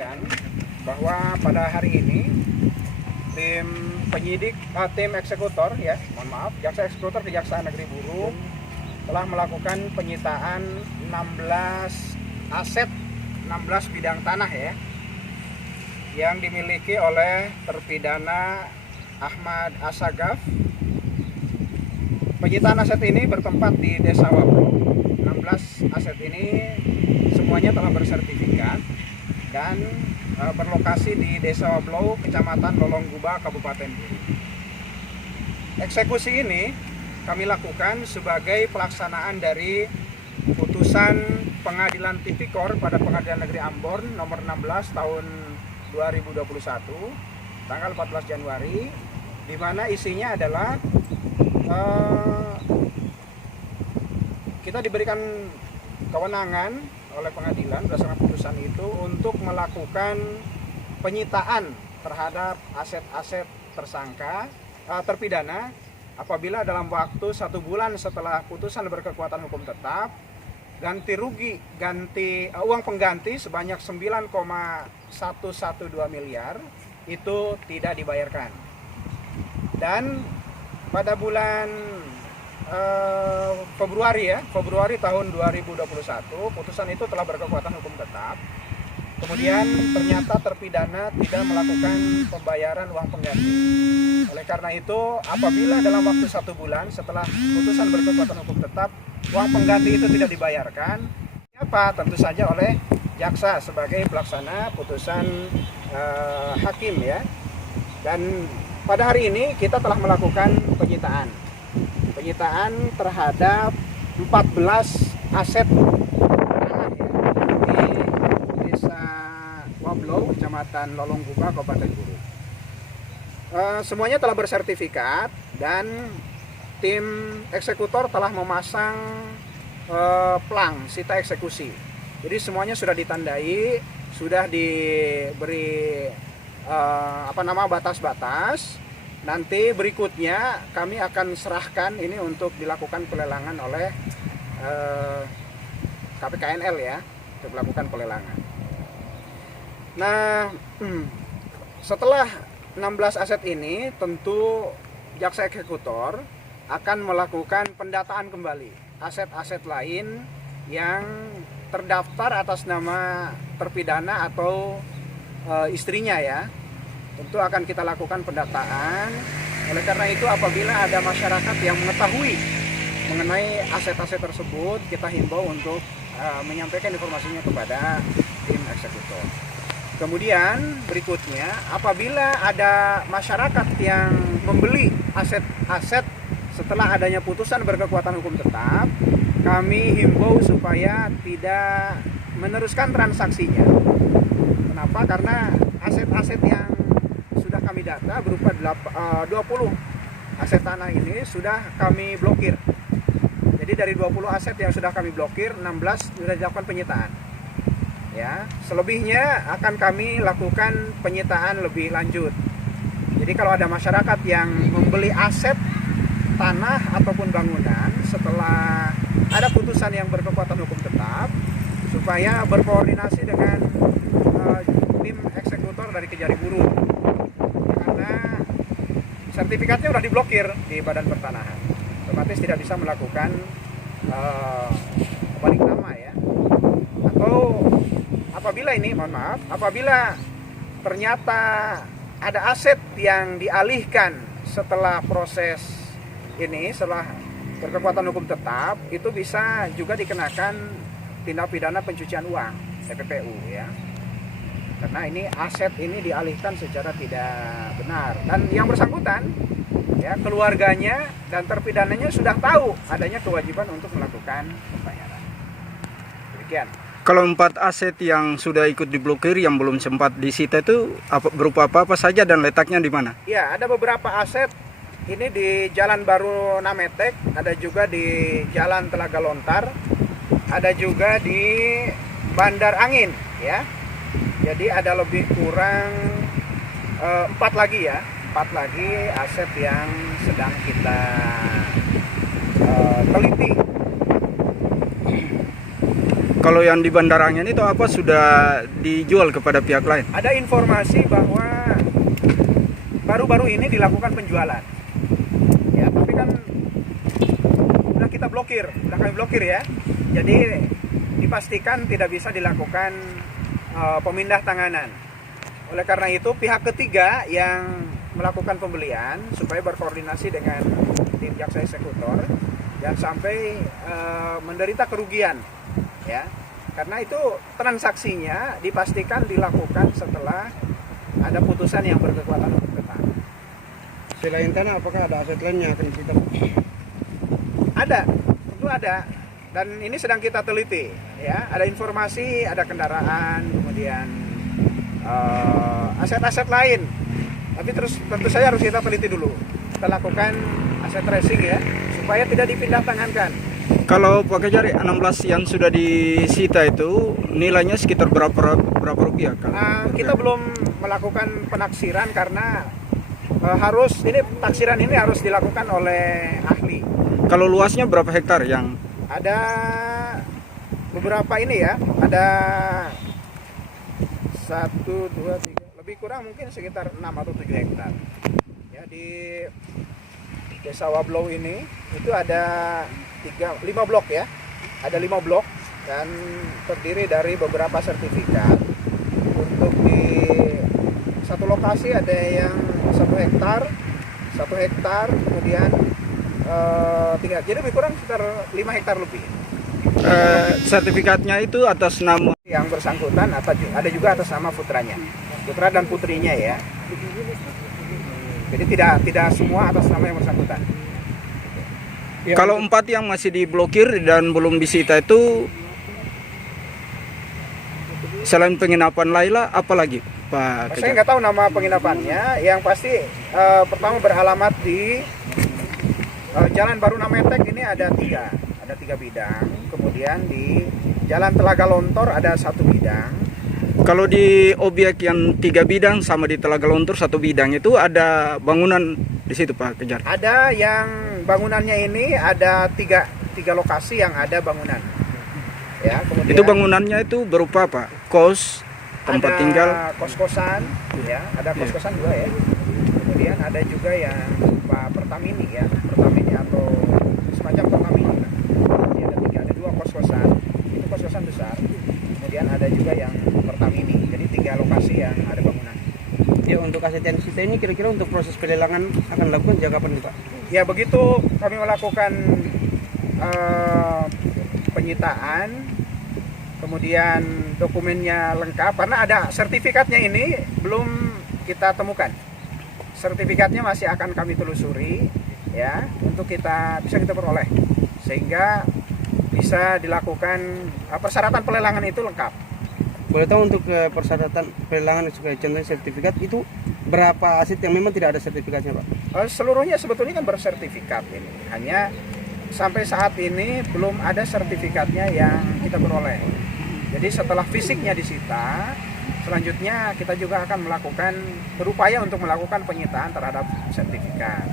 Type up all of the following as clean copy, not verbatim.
informasikan bahwa pada hari ini tim penyidik, tim eksekutor ya, mohon maaf, jaksa eksekutor Kejaksaan Negeri Buru telah melakukan penyitaan 16 aset, 16 bidang tanah ya, yang dimiliki oleh terpidana Ahmad Asagaf. Penyitaan aset ini bertempat di Desa Wablo. 16 aset ini semuanya telah bersertifikat dan berlokasi di Desa Wablo, Kecamatan Lolongguba, Kabupaten Buru. Eksekusi ini kami lakukan sebagai pelaksanaan dari putusan Pengadilan Tipikor pada Pengadilan Negeri Ambon nomor 16 tahun 2021 tanggal 14 Januari, di mana isinya adalah kita diberikan kewenangan oleh pengadilan berdasarkan putusan itu untuk melakukan penyitaan terhadap aset-aset tersangka terpidana apabila dalam waktu 1 bulan setelah putusan berkekuatan hukum tetap uang pengganti sebanyak 9,112 miliar itu tidak dibayarkan. Dan pada bulan Februari tahun 2021 putusan itu telah berkekuatan hukum tetap. Kemudian ternyata terpidana tidak melakukan pembayaran uang pengganti. Oleh karena itu, apabila dalam waktu 1 bulan setelah putusan berkekuatan hukum tetap uang pengganti itu tidak dibayarkan, tentu saja oleh jaksa sebagai pelaksana putusan hakim ya. Dan pada hari ini kita telah melakukan penyitaan terhadap 14 aset tanah ya, di Desa Wablo, Kecamatan Lolongguba, Kabupaten Buru. Semuanya telah bersertifikat dan tim eksekutor telah memasang plang sita eksekusi. Jadi semuanya sudah ditandai, sudah diberi batas-batas. Nanti berikutnya kami akan serahkan ini untuk dilakukan pelelangan oleh KPKNL ya, untuk melakukan pelelangan. Nah, setelah 16 aset ini tentu jaksa eksekutor akan melakukan pendataan kembali aset-aset lain yang terdaftar atas nama terpidana atau istrinya ya. Tentu akan kita lakukan pendataan. Oleh karena itu apabila ada masyarakat yang mengetahui mengenai aset-aset tersebut, kita himbau untuk menyampaikan informasinya kepada tim eksekutor. Kemudian berikutnya, apabila ada masyarakat yang membeli aset-aset setelah adanya putusan berkekuatan hukum tetap, kami himbau supaya tidak meneruskan transaksinya. Kenapa? Karena aset-aset yang sudah kami data berupa 20 aset tanah ini sudah kami blokir. Jadi dari 20 aset yang sudah kami blokir, 16 sudah dilakukan penyitaan. Ya, selebihnya akan kami lakukan penyitaan lebih lanjut. Jadi kalau ada masyarakat yang membeli aset tanah ataupun bangunan setelah ada putusan yang berkekuatan hukum tetap, supaya berkoordinasi dengan tim eksekutor dari Kejari Buru, karena sertifikatnya sudah diblokir di Badan Pertanahan, otomatis tidak bisa melakukan balik nama ya. Atau apabila ternyata ada aset yang dialihkan setelah proses ini, setelah berkekuatan hukum tetap, itu bisa juga dikenakan tindak pidana pencucian uang TPPU ya. Karena ini aset ini dialihkan secara tidak benar, dan yang bersangkutan ya, keluarganya dan terpidananya sudah tahu adanya kewajiban untuk melakukan pembayaran. Demikian. Kalau 4 aset yang sudah ikut diblokir yang belum sempat disita itu berupa apa saja dan letaknya di mana? Ya, ada beberapa aset ini di Jalan Baru Nametek, ada juga di Jalan Telaga Lontar, ada juga di Bandar Angin ya. Jadi ada lebih kurang 4 lagi aset yang sedang kita teliti. Kalau yang di Bandar Angin itu apa sudah dijual kepada pihak lain? Ada informasi bahwa baru-baru ini dilakukan penjualan. Ya, tapi kan udah kami blokir ya. Jadi dipastikan tidak bisa dilakukan pemindah tanganan. Oleh karena itu pihak ketiga yang melakukan pembelian supaya berkoordinasi dengan tim jaksa eksekutor dan sampai menderita kerugian ya, karena itu transaksinya dipastikan dilakukan setelah ada putusan yang berkekuatan hukum tetap. Selain tanah, apakah ada aset lainnya akan disita? Ada, tentu ada, dan ini sedang kita teliti ya. Ada informasi, ada kendaraan, kemudian aset-aset lain, tapi terus tentu saja harus kita teliti dulu. Kita lakukan aset tracing ya, supaya tidak dipindah tangankan. Kalau Pak Kejari, 16 yang sudah disita itu nilainya sekitar berapa rupiah? Kita belum melakukan penaksiran karena taksiran ini harus dilakukan oleh ahli. Kalau luasnya berapa hektar yang? Ada beberapa ini ya, ada 1, 2, 3, lebih kurang mungkin sekitar 6 atau 7 hektar. Ya, di Desa Wablow ini itu ada 5 blok ya. Ada 5 blok dan terdiri dari beberapa sertifikat. Untuk di satu lokasi ada yang 1 hektar, kemudian 3. Jadi lebih kurang sekitar 5 hektar lebih. Sertifikatnya itu atas nama Yang bersangkutan ada juga atas nama putranya, putra dan putrinya ya. Jadi tidak semua atas nama yang bersangkutan. ya. Kalau 4 yang masih diblokir dan belum disita itu selain penginapan Laila, apa lagi Pak? Saya nggak tahu nama penginapannya. Yang pasti pertama beralamat di Jalan Baru Nametek ini ada 3 bidang. Kemudian di Jalan Telaga Lontor ada 1 bidang. Kalau di objek yang 3 bidang sama di Telaga Lontor 1 bidang itu ada bangunan di situ Pak Kejar? Ada yang bangunannya ini ada 3 lokasi yang ada bangunan. Ya, kemudian Itu bangunannya itu berupa apa? Kos, tempat tinggal? Kos-kosan, ya, ada kos-kosan juga ya. Kemudian ada juga yang berupa Pertamini ya, Pertamini atau semacam Pertamini. Jadi ada 2 kos-kosan, itu kos-kosan besar. Kemudian ada juga yang Pertamini. Jadi 3 lokasi yang ada bangunan. Ya, untuk aset yang disita ini kira-kira untuk proses pelelangan akan dilakukan sejak kapan nih Pak? Ya, begitu kami melakukan penyitaan, kemudian dokumennya lengkap, karena ada sertifikatnya ini belum kita temukan. Sertifikatnya masih akan kami telusuri ya, untuk bisa kita peroleh sehingga bisa dilakukan persyaratan pelelangan itu lengkap. Boleh tahu untuk persyaratan pelelangan sebagai contohnya sertifikat itu berapa aset yang memang tidak ada sertifikatnya Pak? Seluruhnya sebetulnya kan bersertifikat ini. Hanya sampai saat ini belum ada sertifikatnya yang kita peroleh. Jadi setelah fisiknya disita, selanjutnya kita juga akan berupaya untuk melakukan penyitaan terhadap sertifikat.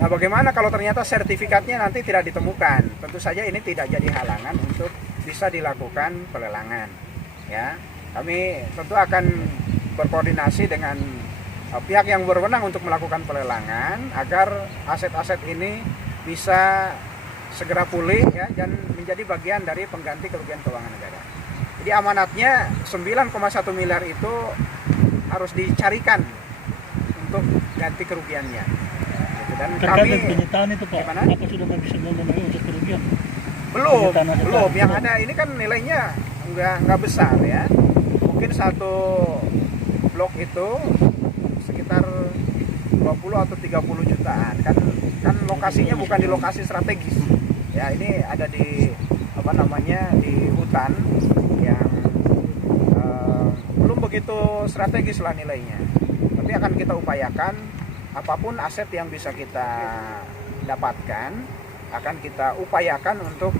Nah, bagaimana kalau ternyata sertifikatnya nanti tidak ditemukan? Tentu saja ini tidak jadi halangan untuk bisa dilakukan pelelangan. Ya, kami tentu akan berkoordinasi dengan pihak yang berwenang untuk melakukan pelelangan agar aset-aset ini bisa segera pulih ya, dan menjadi bagian dari pengganti kerugian keuangan negara. Jadi amanatnya 9,1 miliar itu harus dicarikan untuk ganti kerugiannya. Dan kami penyitaan itu Pak, gimana? apa sudah bisa memenuhi untuk kerugian? Belum. Yang ada ini kan nilainya nggak besar ya. Mungkin 1 blok itu sekitar 20 atau 30 jutaan. Kan lokasinya bukan di lokasi strategis. Ya, ini ada di di hutan yang belum begitu strategis lah nilainya. Tapi akan kita upayakan apapun aset yang bisa kita dapatkan akan kita upayakan untuk